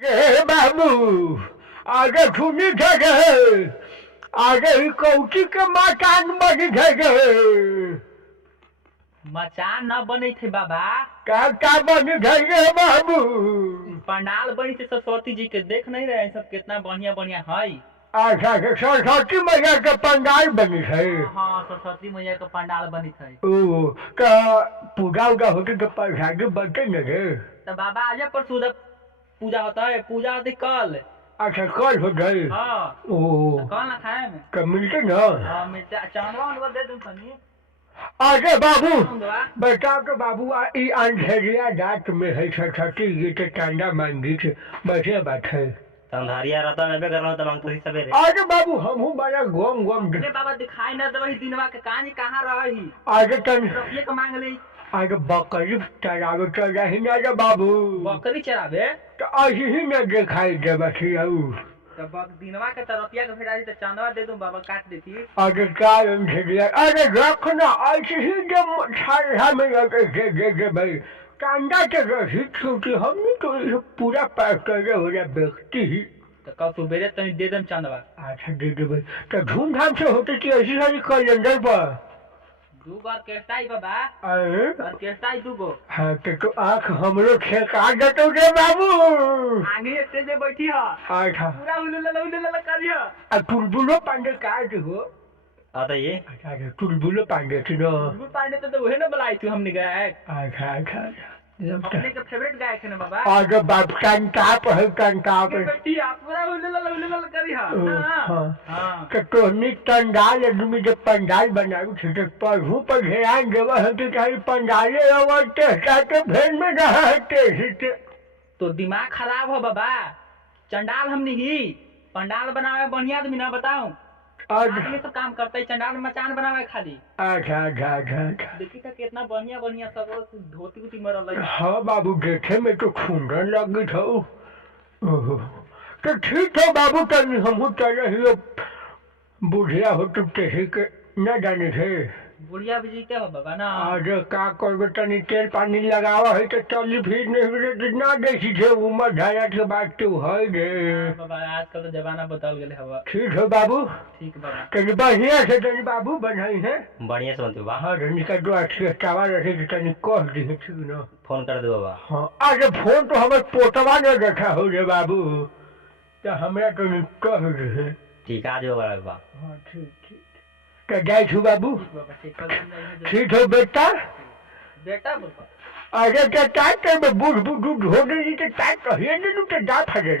ए बाबू आगे सुनी थे आगे ही कौची के मकान बनी थे मचान न बनी थे बाबा, क्या बनी थे बाबू? पंडाल बनी थे सरस्वती जी के। देख नहीं रहे सब कितना बढ़िया बढ़िया है। अच्छा सरस्वती मैया के पंडाल बनी थे। हाँ सरस्वती मैया के पंडाल बनी थे। ओ का पूजा उजा होती तो प्रसादी बनते न रे। तो बाबा आज परसों पूजा होता है, पूजा होती कल। अच्छा कल हो गई। हाँ ओ तो कल ना खाए में का मिलते ना। हाँ मिलते चांदवा उनवा दे दूं तनी। अरे बाबू चांदवा बताओ तो बाबू ई अंधेरिया रात में है सरस्वती जी के चांदा मांगी थे बढ़िया बात है। अंधारिया रहता मैं भी कर रहा हूँ तो मांगतो ही सवेरे। अरे बाबू हमहू बड़ा गोम गोम अरे बाबा दिखाई न देवही दिनवा के कांजी कहाँ रही। आगे तन रुपये के मांग ली। आगे बकरी चरावे चल रही ना रे बाबू। बकरी चरावे तो ऐसे ही न दिखाई दे बखिया तो दिनवा के तरफिया के भेड़ा तो चांदवा दे दूं बाबा काट देती। आगे क्या अंधेरिया अरे रखना ऐसे ही जब छाया में लगे भाई कांदा के रही छोटी हमने तो ये पूरा पैक करके हो रहा व्यक्ति ही। तो कल सुबेरे तनी दे देम चांदवा। अच्छा दे दे भाई तो धूमधाम से होती थी ऐसी सारी कैलेंडर पर। दूगो ऑर्केस्ट्रा ही बाबा, अरे ऑर्केस्ट्रा ही दूगो। हाँ तो आँख हम लोग छेका देते रे बाबू। आगे स्टेज पे बैठी है अच्छा पूरा उलुलुलुलुलुलु करियो। अब टुलबुलो पांडे कहाँ थे हो? आता ये अच्छा टुलबुलो पांडे थे ना। गुरु पांडे तो वही ना बुलाई थी हमने गायक। अच्छा अच्छा अपने के फेवरेट गायक है ना बाबा। आगे बाप कंटाप है कंटाप आगे बैठी है पूरा उलुलुलुलुलु करियो। हाँ तो तोहनी पंडाल आदमी जब पंडाल बनाऊ थे तो पढ़ू पर ध्यान देवा है तो चाहे पंडाले अवते भेड़ में रहते। तो दिमाग खराब हो बाबा। चंडाल हमने ही पंडाल बनावे बढ़िया आदमी ना बताऊं। आदमी तो काम करता है चंडाल में मचान बनावे खाली। अच्छा अच्छा अच्छा अच्छा देखी था कितना बढ़िया बढ़िया सब धोती उती मरल है। हाँ बाबू देखे में तो सुंदर लगी था। ओहो तो ठीक है बाबू कल हम चल रही बुढ़िया हो तुम तेही के न जाने थे। बुढ़िया भी जीते हो बाबा ना। आज का करबे तनी तेल पानी लगावा है तो चली फिर नहीं ना देखी थे उम्र ढाया के बाद तो है गे। बाबा आजकल तो जमाना बदल गए हवा। ठीक है बाबू ठीक बाबा। तनी बढ़िया से तनी बाबू बनाई है। बढ़िया से बनते बा। हाँ रनी का दो अच्छी चावा रहे तो तनी कह दी है ठीक ना। फोन कर दो बाबा। हाँ आज फोन तो हमें पोतवा ने रखा हो रे बाबू तो हमरा तो कह रहे। ठीक आ जाओ बाबा। हाँ ठीक ठीक तो जाए छू बाबू। ठीक है बेटा बेटा अरे क्या बूढ़ बूढ़ हो रही तो क्या कहिए नहीं तो जा फटे